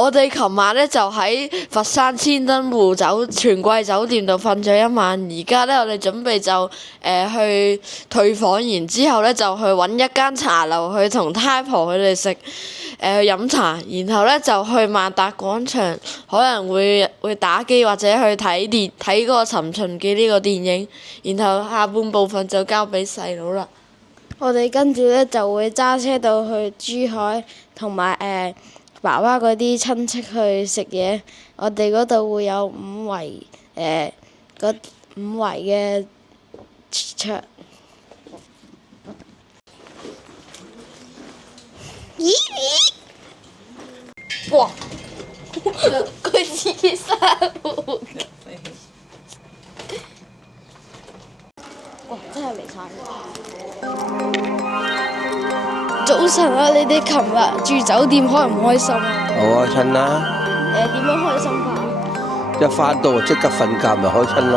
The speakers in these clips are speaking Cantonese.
我哋琴晚咧就喺佛山千燈湖全季酒店度瞓咗一晚，而家咧我哋準備就去退房，然之後咧就去揾一間茶樓去同太婆佢哋食去飲茶，然後咧就去萬達廣場，可能會打機或者去睇嗰個《尋秦記》呢個電影，然後下半部分就交俾細佬啦。我哋跟住咧就會揸車到去珠海同埋爸爸嗰啲親戚去食嘢，我哋嗰度會有5圍嘅桌。咦？哇！佢自己生活㗎。哇！真係嚟晒。早晨啊！你哋琴日住酒店開唔開心啊？好開心啦！點樣開心法？一返到即刻瞓覺咪開心咯。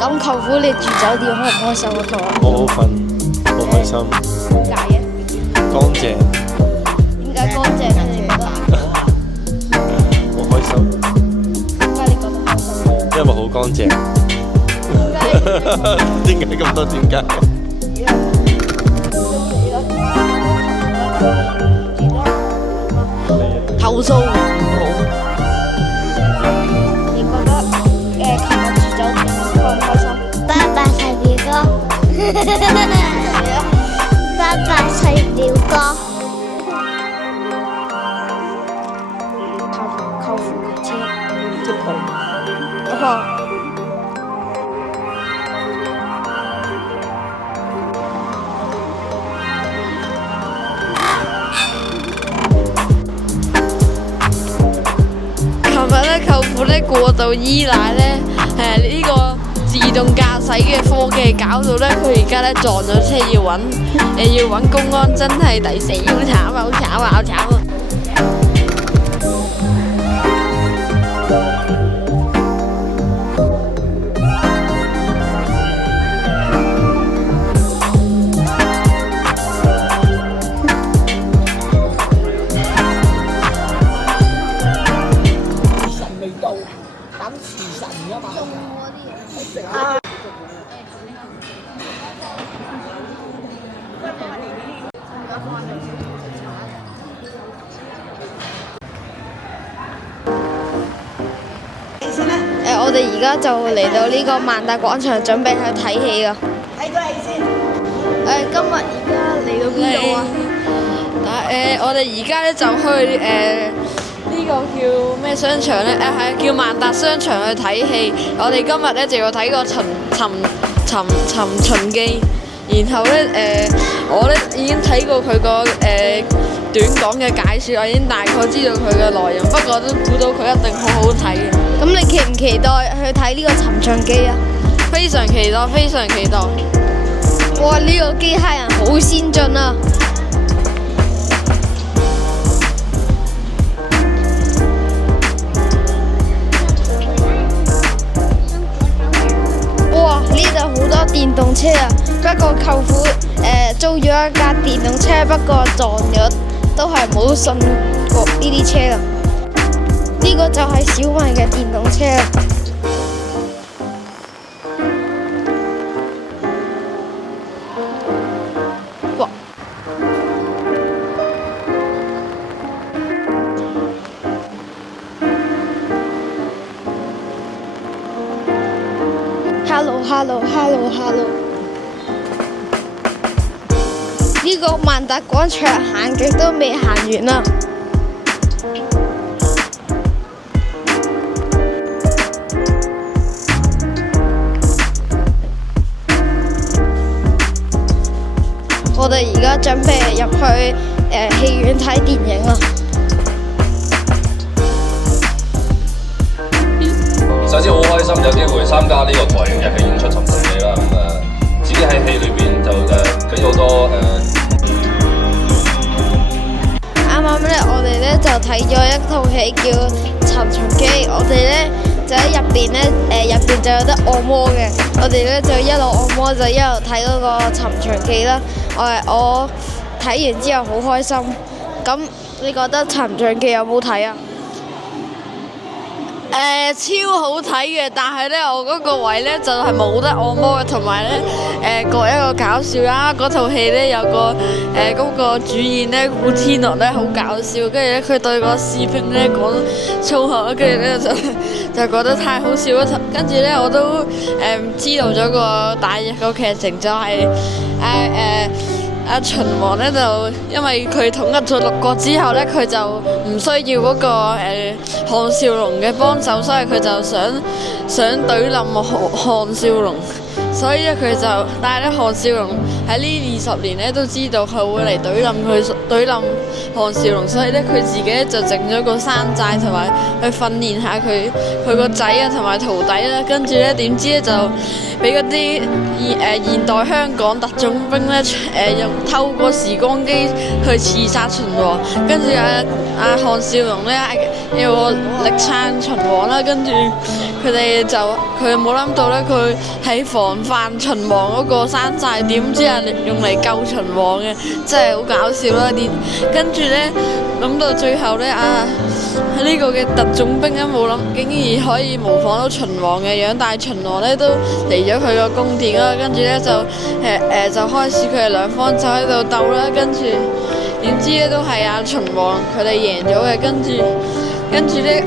咁舅父你住酒店開唔開心啊？佢話好好瞓，好開心。點解嘅？乾淨。點解乾淨啊？你覺得？好開心。點解你覺得開心？因為好乾淨。點解咁多？點解？投訴唔好。你覺得琴日住酒店開唔開心？爸爸係表哥，爸爸係表哥。舅父嘅車接佢。嗰個。舅父咧過度依賴咧呢個自動駕駛嘅科技，搞到咧佢而家咧撞咗車要揾公安，真係抵死，好慘啊！好慘啊！好慘啊！我哋而家就嚟到呢個萬達廣場，準備去睇戲㗎。睇咗戲先。今日而家嚟到邊度啊？我哋而家咧就去呢個叫咩商場咧？係叫萬達商場去睇戲。我哋今日咧就要睇個尋秦記，然後咧我咧已經睇過佢個短講嘅解說，我已經大概知道佢嘅內容，不過都估到佢一定好好睇嘅。咁你期唔期待去睇呢個《尋秦記》啊？非常期待，非常期待！哇！呢個機械人好先進啊！哇！呢度好多電動車啊！不過舅父租咗一架電動車，不過撞咗，都係冇信過呢啲車啦。呢個就係小米嘅電動車啦。哇！Hello！ 呢個萬達廣場行極都未行完啊！我哋而家準備入去戲院睇電影啦。首先好開心有機會參加呢個台慶日嘅演出《尋秦記》啦，自己喺戲裏邊就俾好多啱啱咧，我哋咧就睇咗一套戲叫《尋秦記》，我哋咧就喺入邊咧，入邊就有得按摩嘅，我哋咧就一路按摩就一路睇嗰個《尋秦記》啦。我睇完之後好開心，咁咁你覺得《尋秦記》有冇睇啊？超好睇嘅，但係咧我嗰個位咧就係冇得按摩嘅，同埋咧各一個搞笑啦。嗰套戲咧有個嗰個主演咧古天樂咧好搞笑，跟住咧佢對個士兵咧講粗口，跟住咧就覺得太好笑啦。跟住咧我都知道咗個大約個劇情就係阿秦王咧就因為佢統一咗六國之後咧，佢就唔需要嗰個項少龍嘅幫手，所以佢就想懟冧項少龍。所以咧佢就，但係咧項少龍喺呢20年咧都知道佢會嚟懟冧項少龍，所以咧佢自己咧就整咗個山寨，同埋去訓練下佢個仔啊同埋徒弟啦。跟住咧點知咧就俾嗰啲現代香港特種兵咧用透過時光機去刺殺秦王，跟住阿項少龍咧要力撐秦王啦，跟住佢冇諗到咧，佢喺防範秦王嗰個山寨，點知係用嚟救秦王嘅，真係好搞笑啦！跟住咧諗到最後咧，呢個嘅特種兵咧冇諗，竟然可以模仿到秦王嘅樣，但係秦王咧都嚟咗佢個宮殿啦，跟住咧就開始佢哋兩方就喺度鬥啦，跟住點知咧都係秦王佢哋贏咗嘅，跟住咧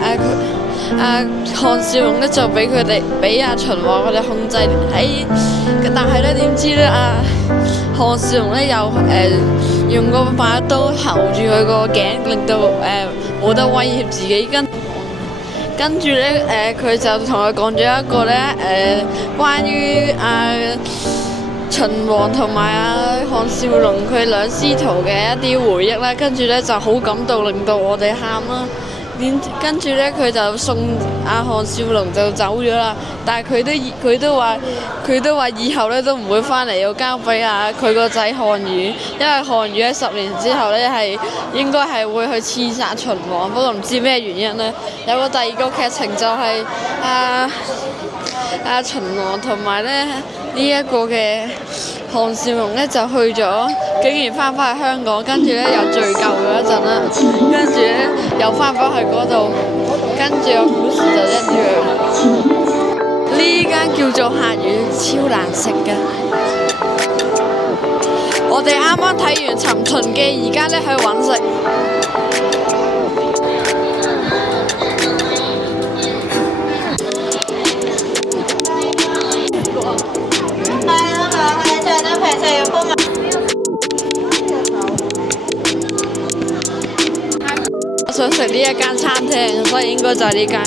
項少龍咧就俾秦王佢哋控制喺，但係咧點知咧項少龍咧又用個把刀喉住佢個頸，令到冇得威脅自己，跟住咧佢就同佢講咗一個咧關於秦王同埋項少龍佢兩師徒嘅一啲回憶啦，跟住咧就好感動，令到我哋喊啦。跟住咧，佢就送項少龍就走咗啦。但係佢都話以後咧都唔會翻嚟，要交俾佢個仔項羽，因為項羽喺10年之後咧應該係會去刺殺秦王，不過唔知咩原因咧。有個第二個劇情就係秦王同埋咧呢一個嘅項少龍咧就去咗，竟然翻去香港，跟住咧又聚舊咗一陣啦，跟住咧又翻返去嗰度，跟住個故事就一樣。呢間叫做客苑，超難食㗎。我哋啱啱睇完《尋秦記》，而家咧去揾食。我想食呢一間餐廳，所以應該就係呢間。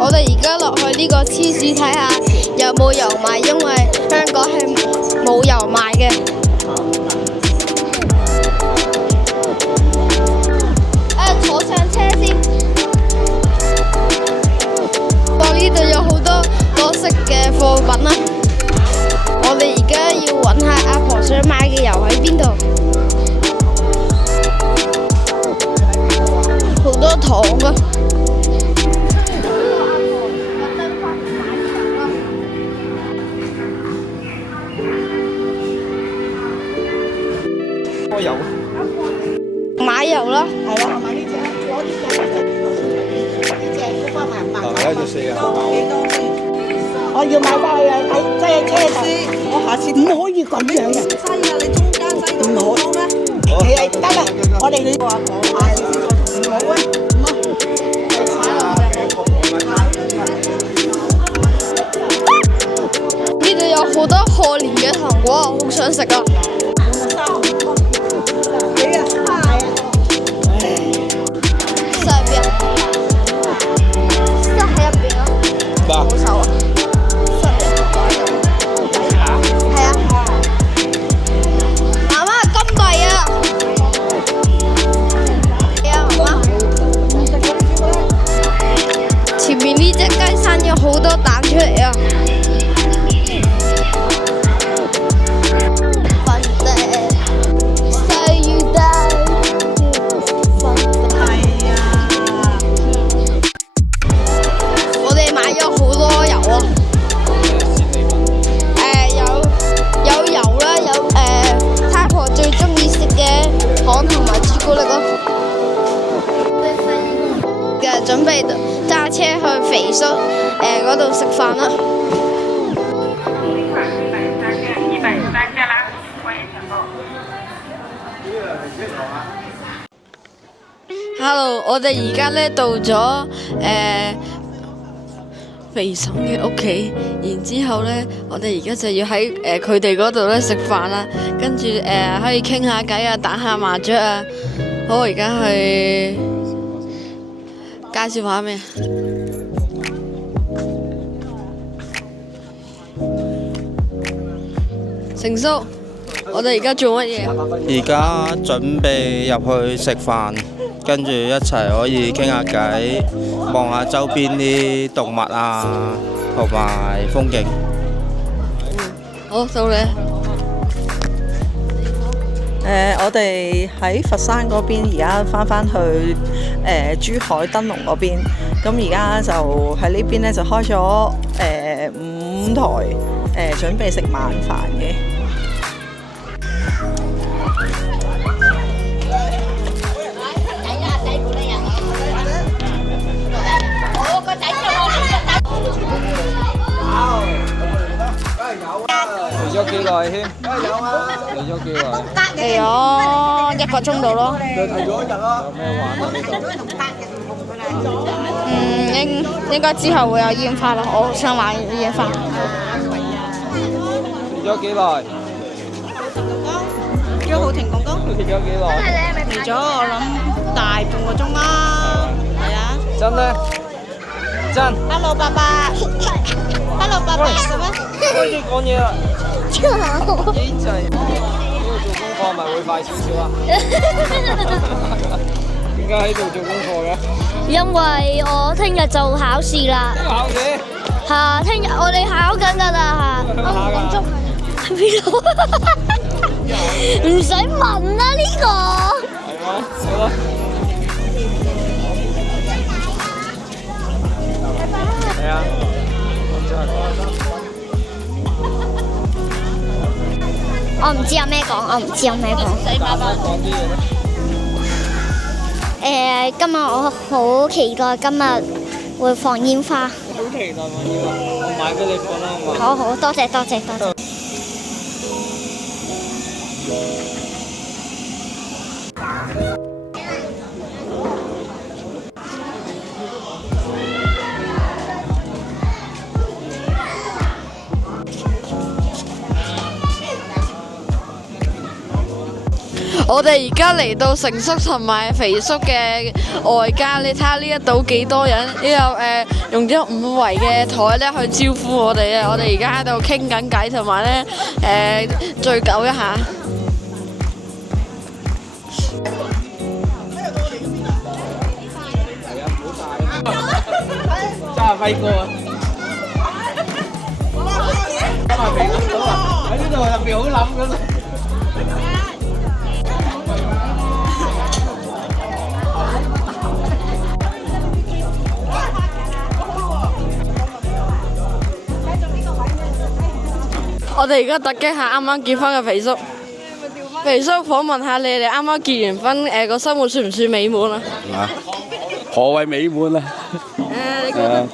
我哋而家落去呢個超市睇下有冇油賣，因為香港係冇油賣嘅。坐上車先。呢度有好多各式嘅貨品啦。我哋而家要揾下阿婆想買嘅油喺邊度。好多糖啊！油買油啦，係啦，買呢隻，攞呢隻，呢隻嗰包埋白。而家就4啊。我要買翻去喺即係車度。我下次唔可以咁樣嘅。西啊，你中間西到唔好咩？係得啦，我哋你話我下次再同你好啊。呢度有好多賀年嘅糖果，我好想食啊！冇手啊！係啊！媽媽金幣啊！係啊，媽媽。前面呢隻雞生咗好多蛋出嚟啊！ Hello， 我哋而家咧到咗肥嬸嘅屋企，然之後咧，我哋而家就要喺佢哋嗰度咧食飯啦，跟住可以傾下偈啊，打下麻雀啊。好，我而家去介紹下咩？成叔，我哋而家做乜嘢？而家準備入去食飯，跟住一齊可以傾下偈，望下周邊啲動物啊，同埋風景。好，到你。我哋喺佛山嗰邊，而家翻去珠海燈籠嗰邊。咁而家就喺呢邊咧，就開咗5台準備食晚飯嘅。嚟咗幾耐先？嚟咗幾耐？嚟咗1個鐘度咯。有咩玩啊？呢度？應該之後會有煙花咯，我好想玩煙花。嚟咗幾耐？叫浩庭公公嚟咗幾耐？嚟咗我諗大半個鐘啦。係啊。真咧？真。 Hello 爸爸。Hello 爸爸。做咩？開始講嘢啦。機制。呢度做功課咪會快少少啊？點解喺度做功課嘅？因為我聽日就考試啦。考試？係聽日我哋考緊㗎啦嚇。考㗎。喺邊度？唔使問啦呢個。係啊，好啦。係啊。我唔知有咩講，我唔知有咩講。今日我好期待今日會放煙花。好期待放煙花，我買俾你放啦，好嘛？好好，多謝多謝多謝。我哋而家嚟到成叔同埋肥叔嘅外家，你睇下呢一度幾多人？呢度用咗5圍嘅台咧去招呼我哋啊！我哋而家喺度傾緊偈，同埋咧聚舊一下。揸下輝哥啊！揸下肥哥啊！喺呢度特別好諗咁。我哋而家突擊下啱啱結婚嘅肥叔。肥叔，訪問下你哋啱啱結完婚，個生活算唔算美滿啊？何謂美滿啊？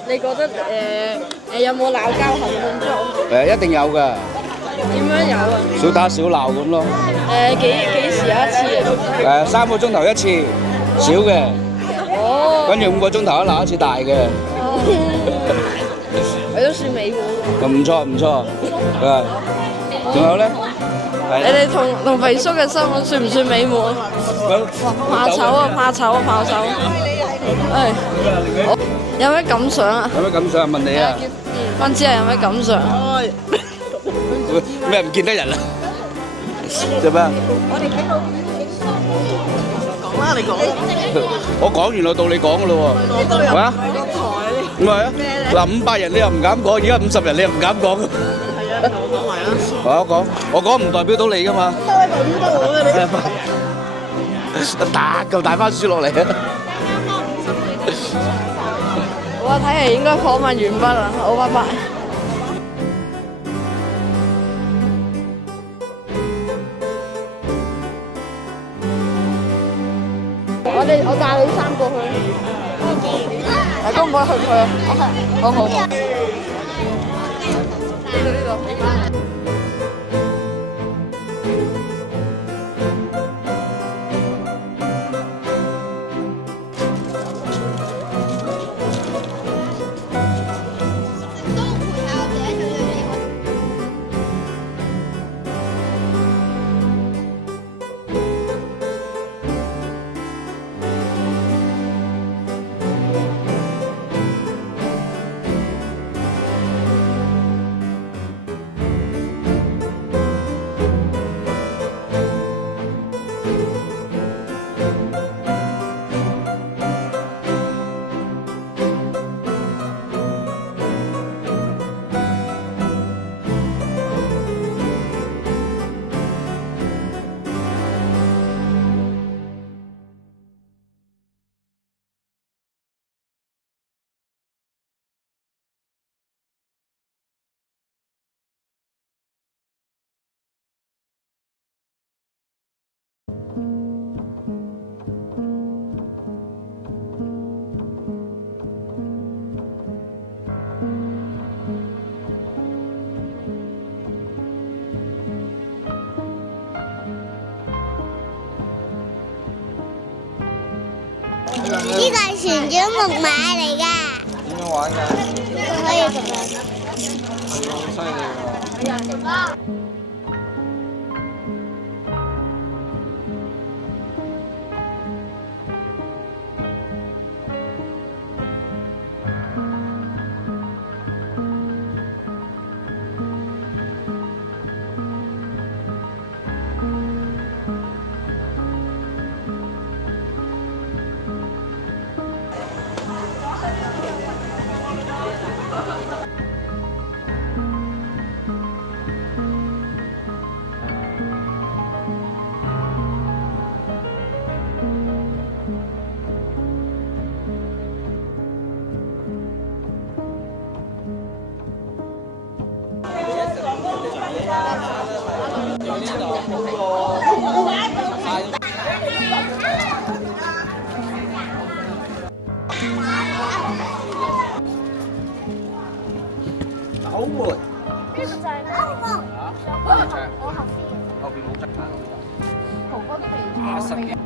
你覺得有冇鬧交後慶祝？一定有㗎，點樣有啊？少打少鬧咁咯。幾時有一次啊3個鐘頭一次，少嘅。哦。跟住5個鐘頭一鬧一次大嘅。佢都算美滿。唔錯唔錯，仲有咧？你哋同肥叔嘅生活算唔算美滿？怕醜啊！怕醜啊！怕醜！有咩感想啊？有咩感想？問你啊！芬子有咩感想？咩唔見得人啊？做咩？講啦，你講。我講完我到你講噶咯喎。係啊？唔係啊？嗱，500人你又唔敢講，而家50人你又唔敢講。係啊，我講埋啦。我講唔代表到你噶嘛。代表到我嘅你。打嚿大番薯落嚟啊！我睇嚟應該訪問完畢啦，好，拜拜。我帶你3個去。大哥唔可以去佢啊！好好好。呢度。呢個係旋轉木馬嚟㗎，點樣玩㗎？可以咁樣。好犀利喎！口門。呢個就係咩？我後邊。後邊冇側哥哥都未坐。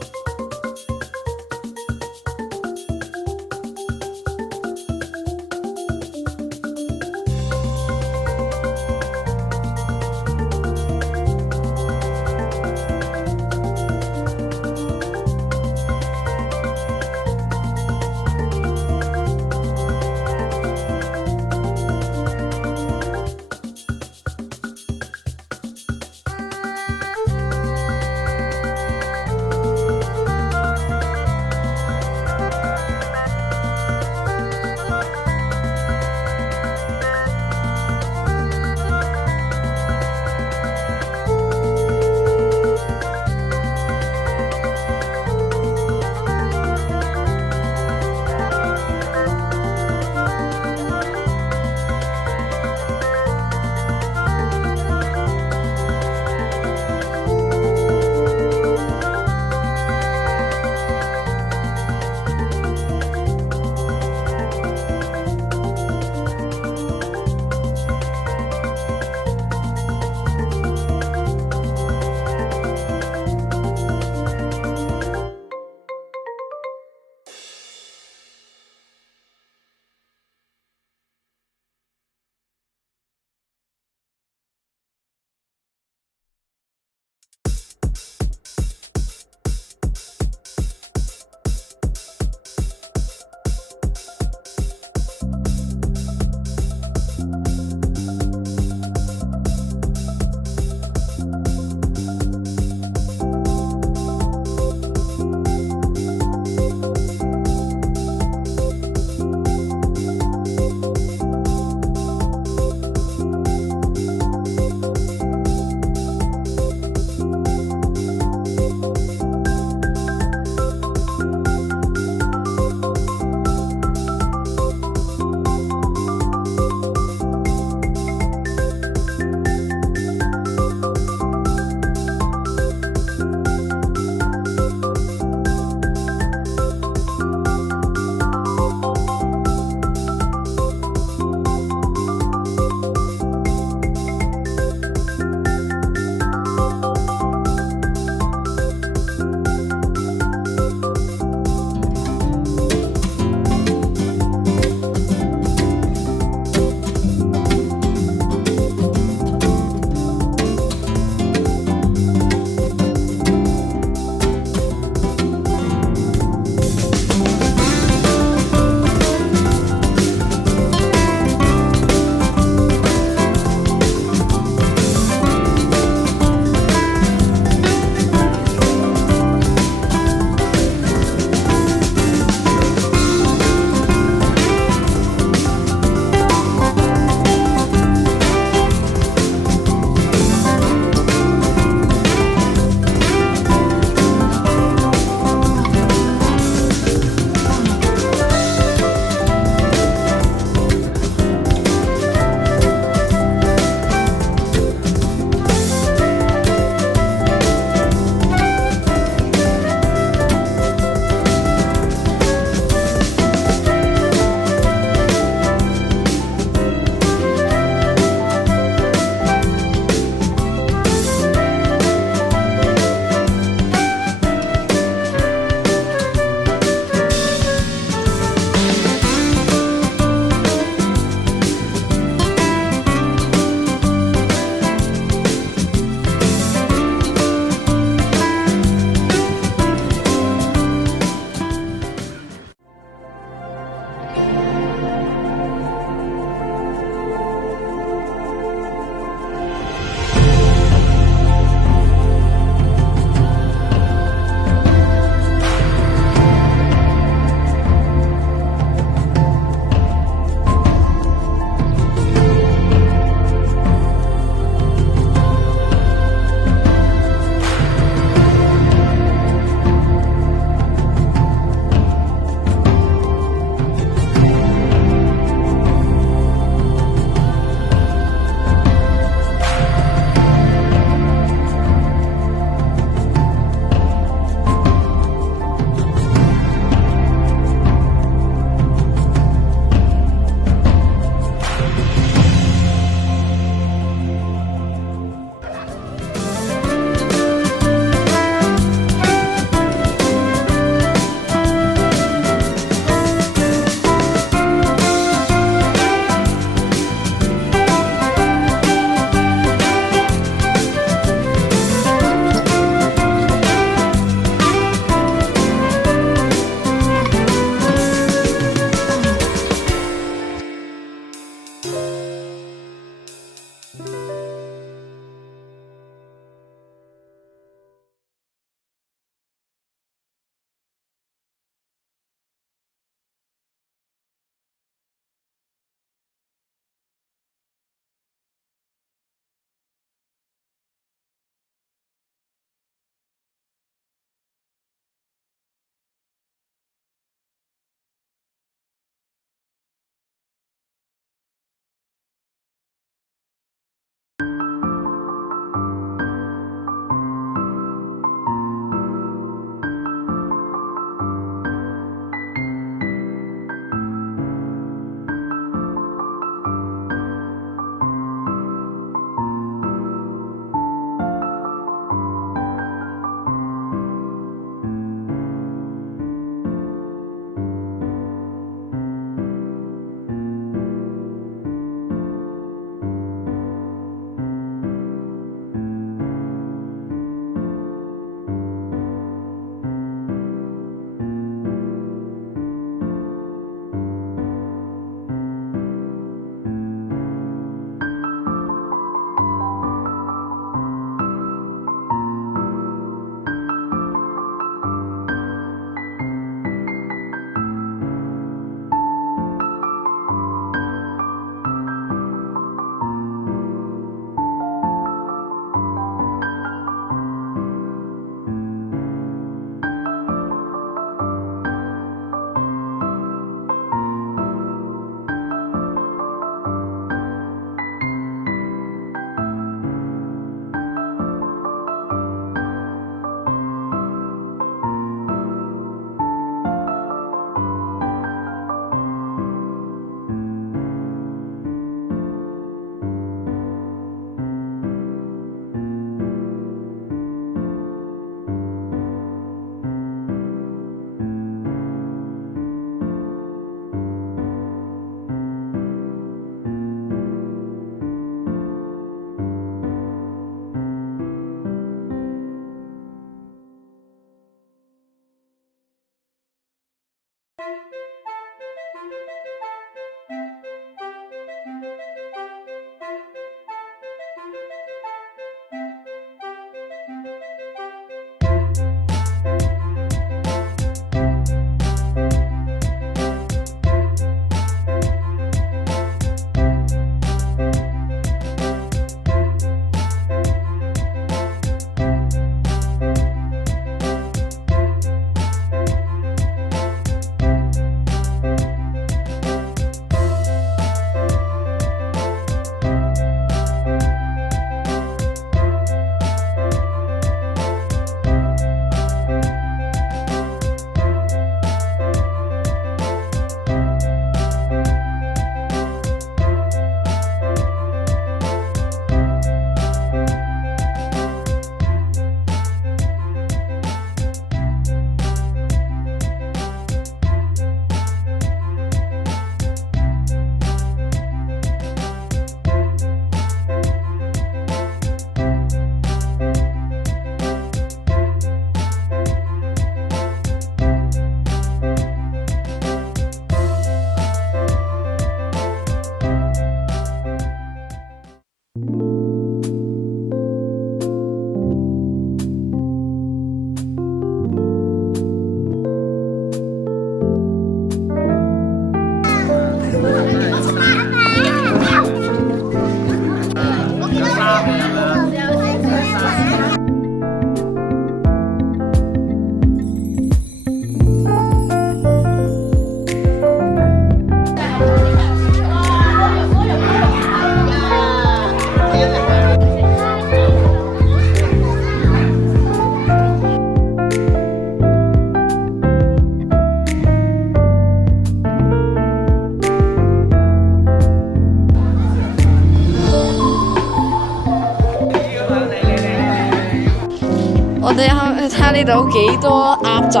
你睇下呢度幾多鴨仔。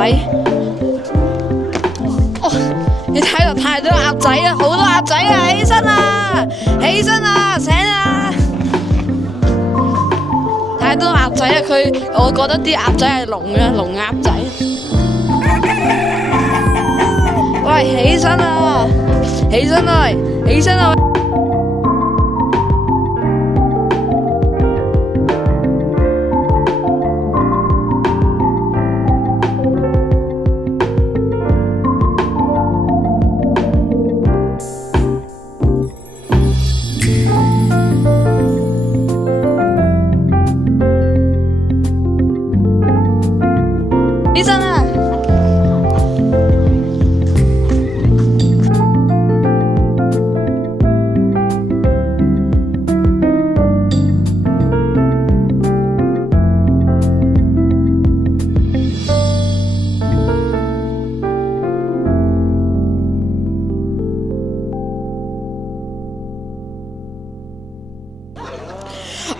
哦，你睇到太多鴨仔啊，好多鴨仔啊！起身啊，起身啊，醒啊！太多鴨仔啊！我覺得啲鴨仔係聾嘅，聾鴨仔。喂，起身啊！起身啊！起身啊！起身啊！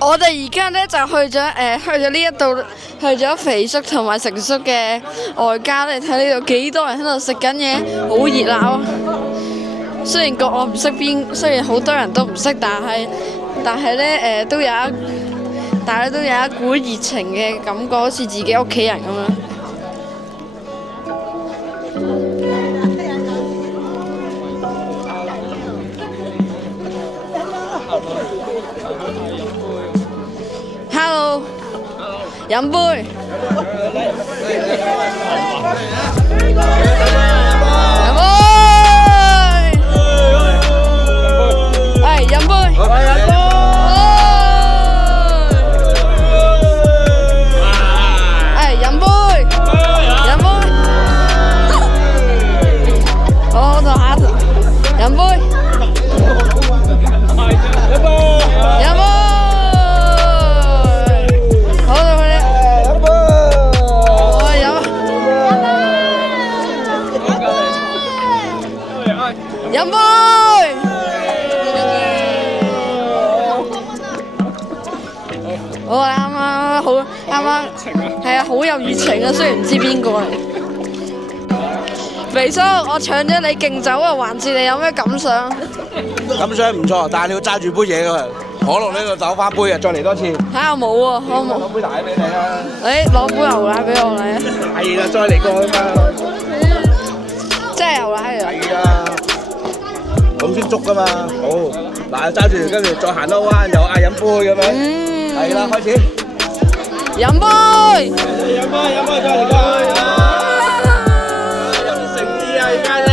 我哋而家咧就去咗呢一度，去咗肥叔同埋成叔嘅外家。你睇呢度幾多人喺度食緊嘢，好熱鬧啊！雖然我唔識邊，雖然好多人都唔識，但係咧都有一股熱情嘅感覺，好似自己屋企人咁樣。Hello， 飲杯。飲杯。係飲杯。係飲杯。飲杯。好，到下飲杯。飲杯。飲杯！我啱啱係啊，好有熱情啊！雖然唔知邊個嚟。肥叔，我搶咗你勁酒啊！環節你有咩感想？感想唔錯，但係你要揸住杯嘢㗎，可樂呢個酒花杯啊，再嚟多次。睇下冇喎，好冇？攞杯奶俾你啊！誒，攞杯牛奶俾我嚟啊！係啦，再嚟過啊嘛！即係牛奶嚟啊！係啊！咁先足噶嘛，好嗱，揸住，跟住再行多彎，又嗌飲杯咁樣，係啦，開始飲杯，再嚟過，有啲誠意啊，而家咧，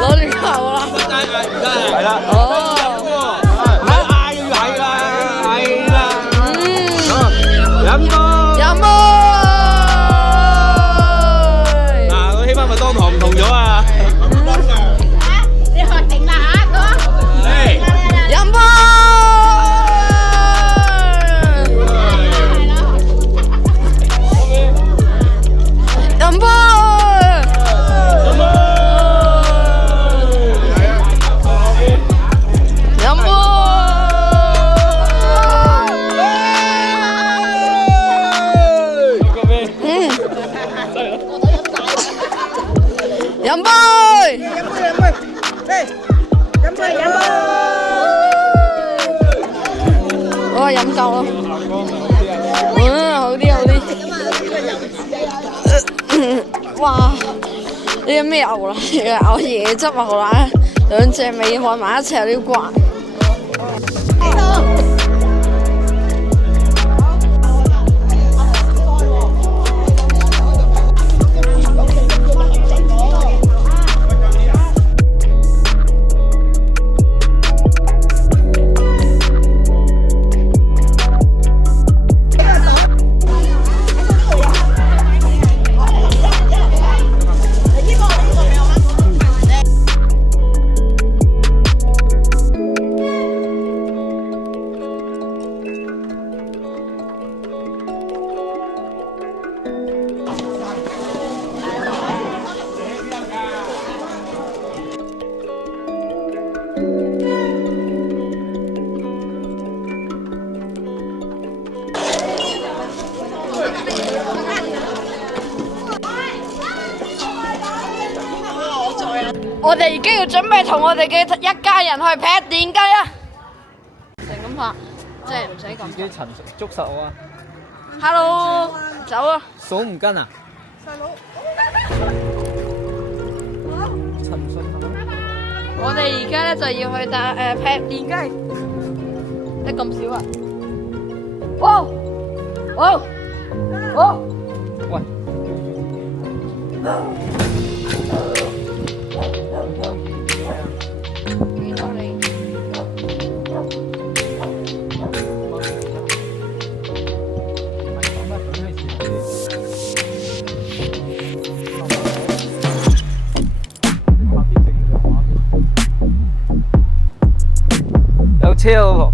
攞住球啦，係啦，唔好嗌要係啦，飲杯，嗱，個氣氛咪當堂唔同咗啊！飲杯，飲杯，飲杯，飲杯。我飲夠咯，好啲。哇！呢個咩牛奶？有椰汁牛奶，兩隻味混埋一齊有啲怪。哋而家要準備同我哋嘅一家人去劈電雞啊！成咁拍，即係唔使咁。自己陳述捉實我啊 Hello， 走啊！數唔跟啊！細佬，陳述我哋而家咧就要去打劈電雞，得咁少啊！哇！哇！哇！喂，有車喎！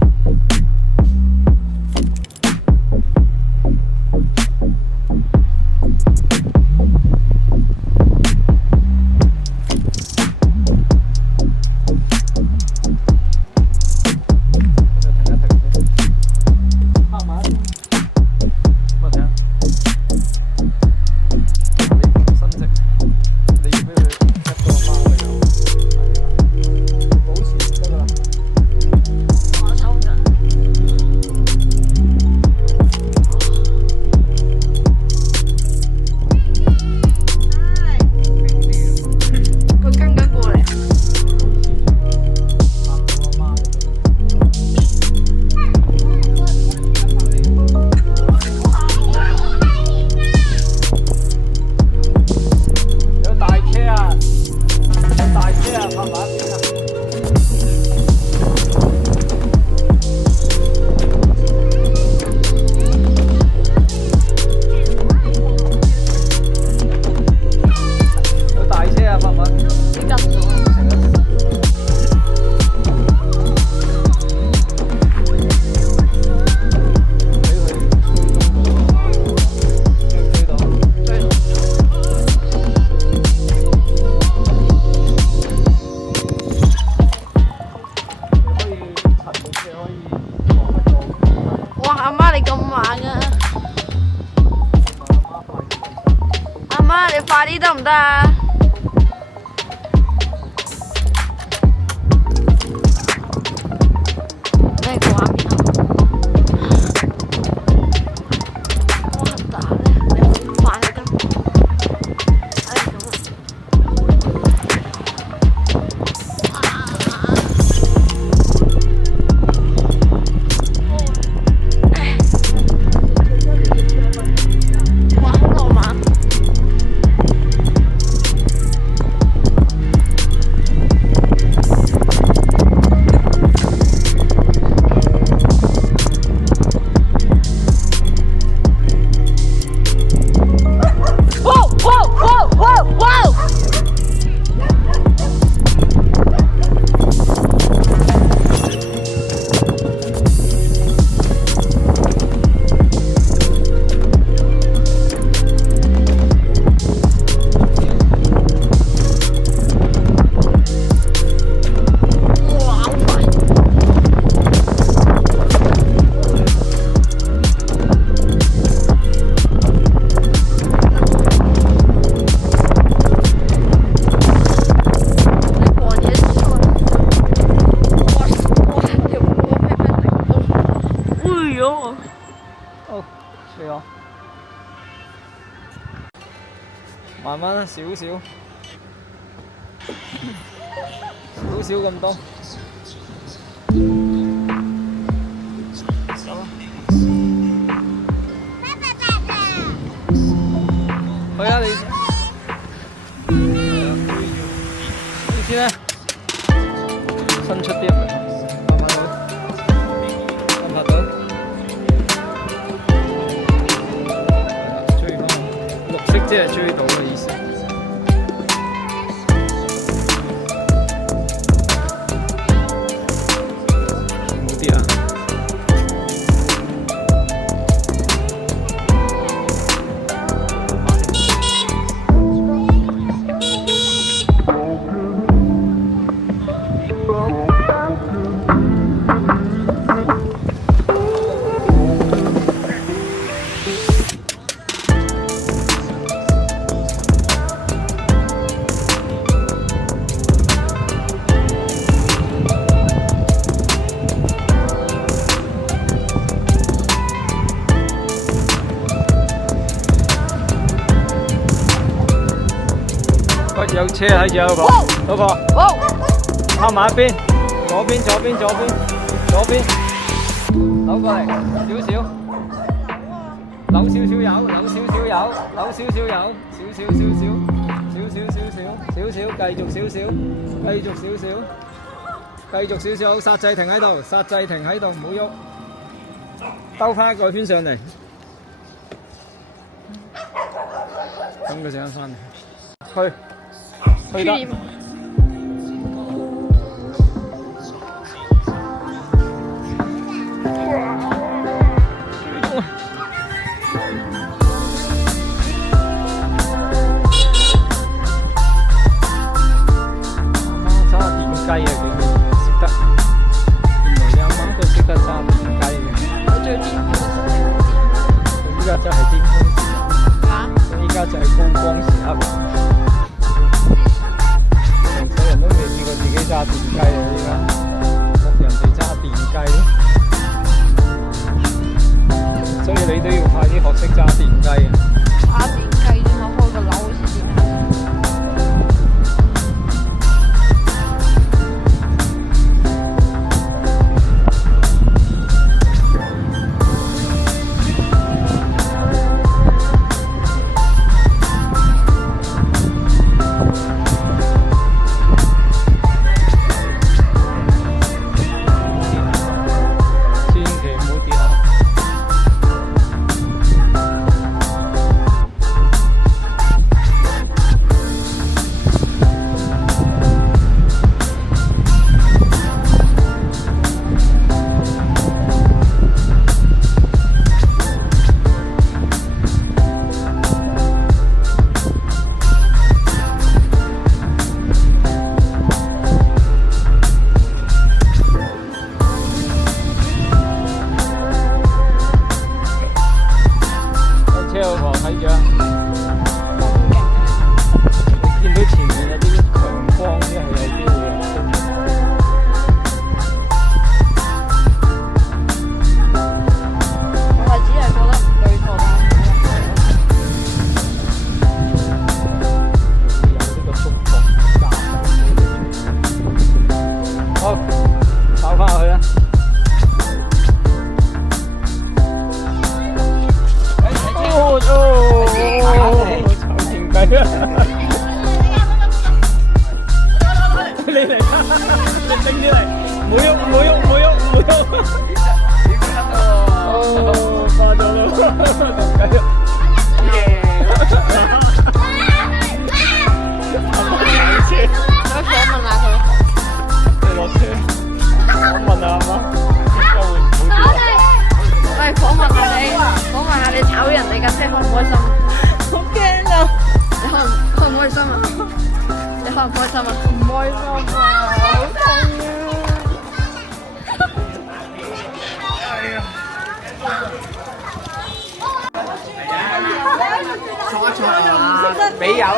阿媽你咁猛啊！阿媽你快啲得唔得啊？咩個畫面啊？我唔打咧，你好快得。哎咁啊！慢慢少少，少少咁多。去啊你！呢先咧，伸出啲，慢慢去，慢慢到。追翻，綠色即係追到嘅意思。有車睇住啊，老婆，靠埋一邊，左邊，扭過嚟，少少，扭少少油，繼續少少，剎掣停喺度，唔好喐，兜翻一個圈上嚟，咁佢陣間翻嚟，去得。雞啊，佢識得，原來你阿媽都識得揸電雞嘅。我最巔峰佢依家真係巔峰時刻。佢依家就係高光時刻。成世人都未見過自己揸電雞啊！依家學人哋揸電雞，所以你都要快啲學識揸電雞啊！揸電雞啫嘛，開個樓好似點？俾油啊！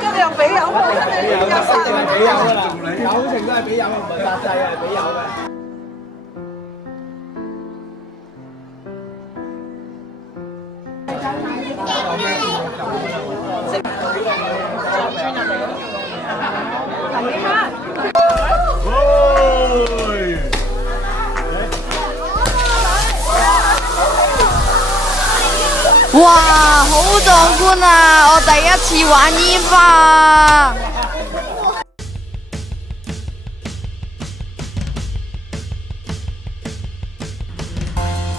今日俾油，一定係俾油噶啦，九成都係俾油，唔係殺制啊，係俾油嘅。哇，好壯觀啊！我第一次玩煙花。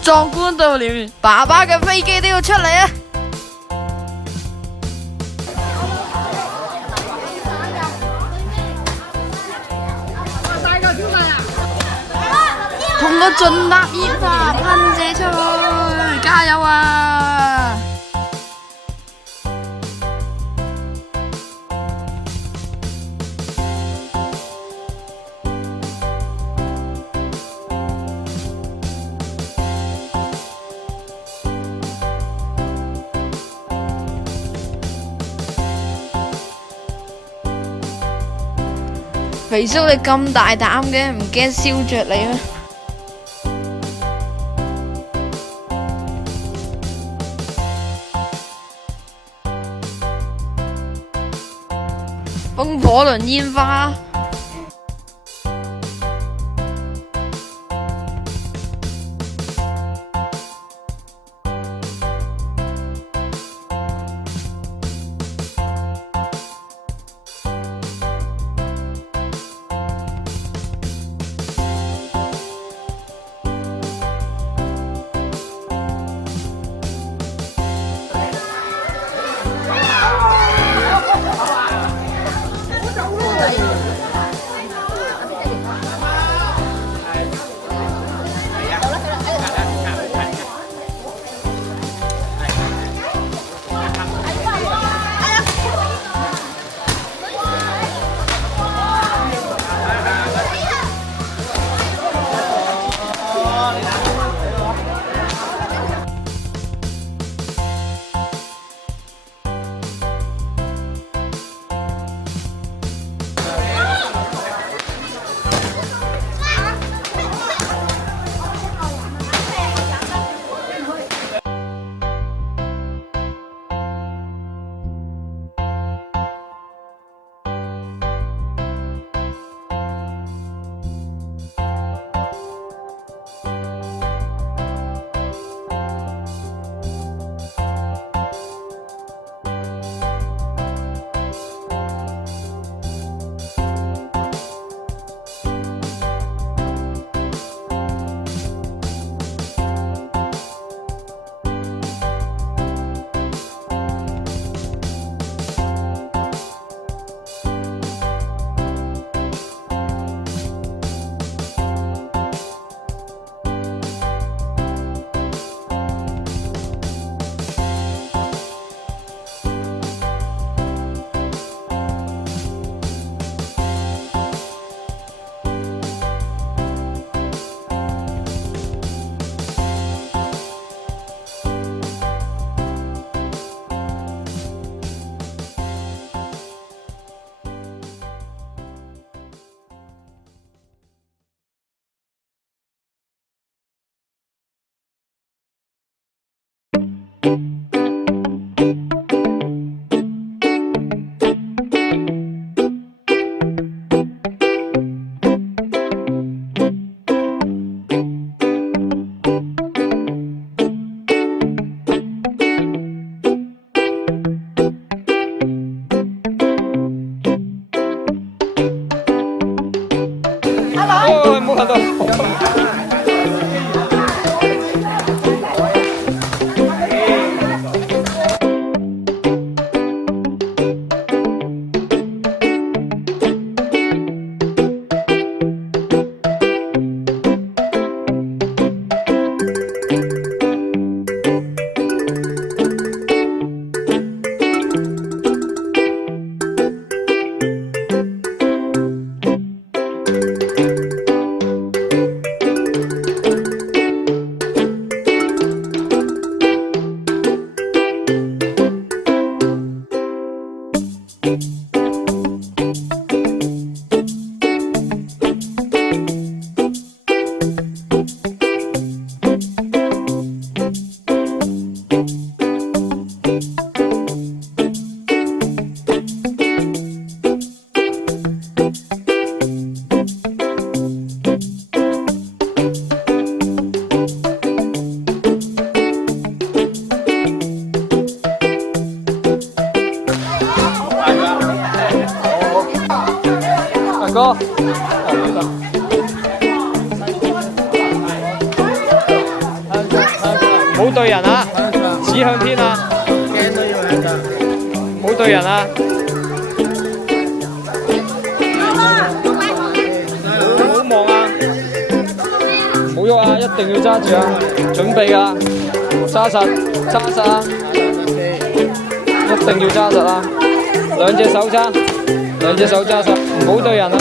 壯觀到連爸爸嘅飛機都要出嚟啊！同我盡搭煙花噴射出去，加油啊！肥叔，你咁大膽嘅，唔驚燒着你咩？火輪煙花。冇看到。哥，冇對人啊，指向天啊，冇對人啊，唔好望啊，唔好喐啊，一定要揸住啊，準備㗎，揸實啊，一定要揸實啊，兩隻手揸實，唔好對人啊。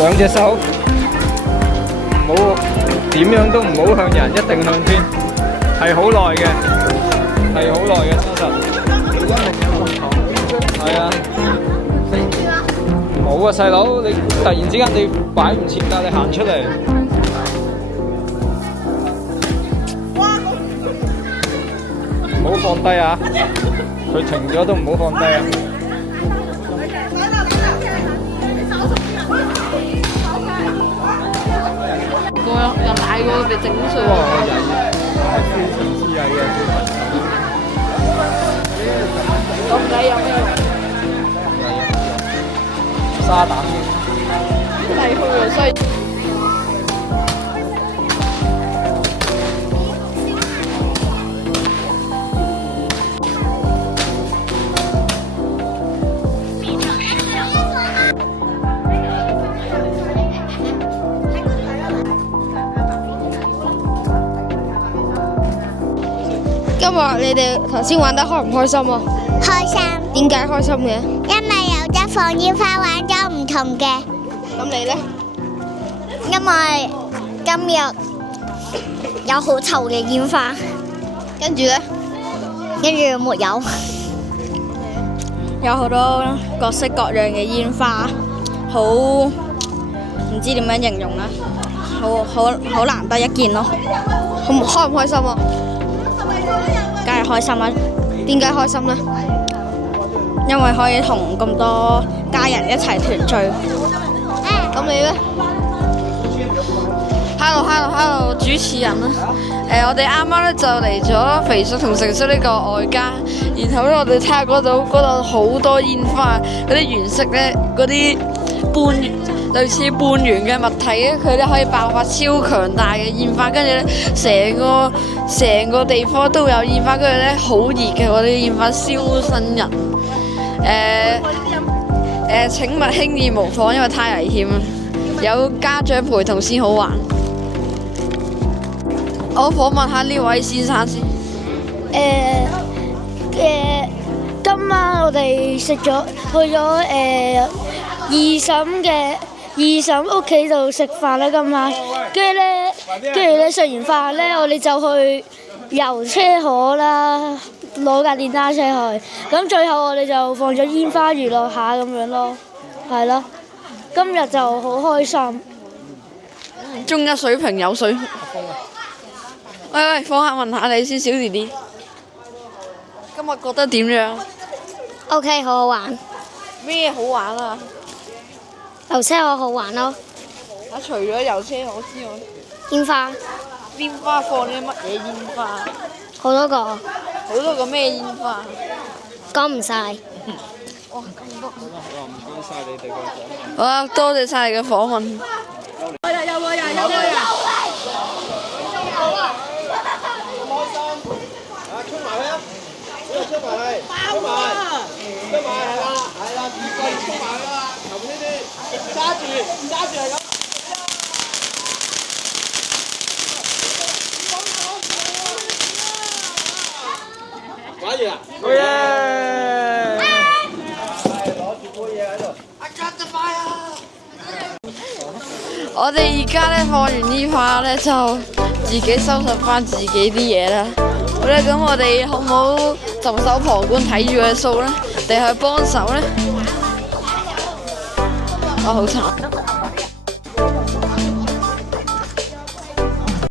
兩隻手，唔好點樣都唔好向人，一定向天，係好耐嘅，係好耐嘅操實。係啊。冇啊，細佬，你突然之間你擺唔切㗎，你行出嚟。唔好放低啊！佢停咗都唔好放低啊！又大個被整碎。哇！係非常之曳嘅小朋友。咁你有咩？沙膽係佢啊，所以。今日你哋頭先玩得開唔開心啊？開心，點解開心嘅？因為有得放煙花，玩咗唔同嘅。咁你呢？因為今日有好臭嘅煙花，跟住呢？跟住沒有。有好多各式各樣嘅煙花，好唔知點樣形容啦，好難得一見咯。開唔開心啊？梗係開心啦！點解開心呢？因為可以同咁多家人一齊團聚。咁你呢？ Hello， 主持人啦。我哋啱啱咧就嚟咗肥叔同成叔呢個外家，然後咧我哋睇下嗰度好多煙花，嗰啲原色咧，嗰啲類似半圓嘅物體咧，佢咧可以爆發超強大嘅煙花，跟住咧成個地方都有煙花，跟住咧好熱嘅嗰啲煙花燒身人。請勿輕易模仿，因為太危險啦，有家長陪同先好玩。我訪問下呢位先生先。今晚我哋去咗二嬸屋企度食飯啦。今晚，跟住咧食完飯咧，我哋就去遊車河啦，攞架電單車去。咁最後我哋就放咗煙花娛樂下咁樣咯，係咯。今日就好開心。中一水平有水。喂，放下問下你先，小弟弟。今日覺得點樣 OK， 好好玩。咩好玩啊？遊車河好玩咯。除咗遊車河之外，煙花。煙花放啲乜嘢煙花？好多個。好多個咩煙花？講唔晒。哇，咁多！唔該曬你哋嘅訪問。好，多謝曬你嘅訪問。我哋而家咧放完煙花咧，就自己收拾翻自己啲嘢啦。好啦，咁我哋好唔好袖手旁觀睇住佢數咧，定係幫手咧？我好慘。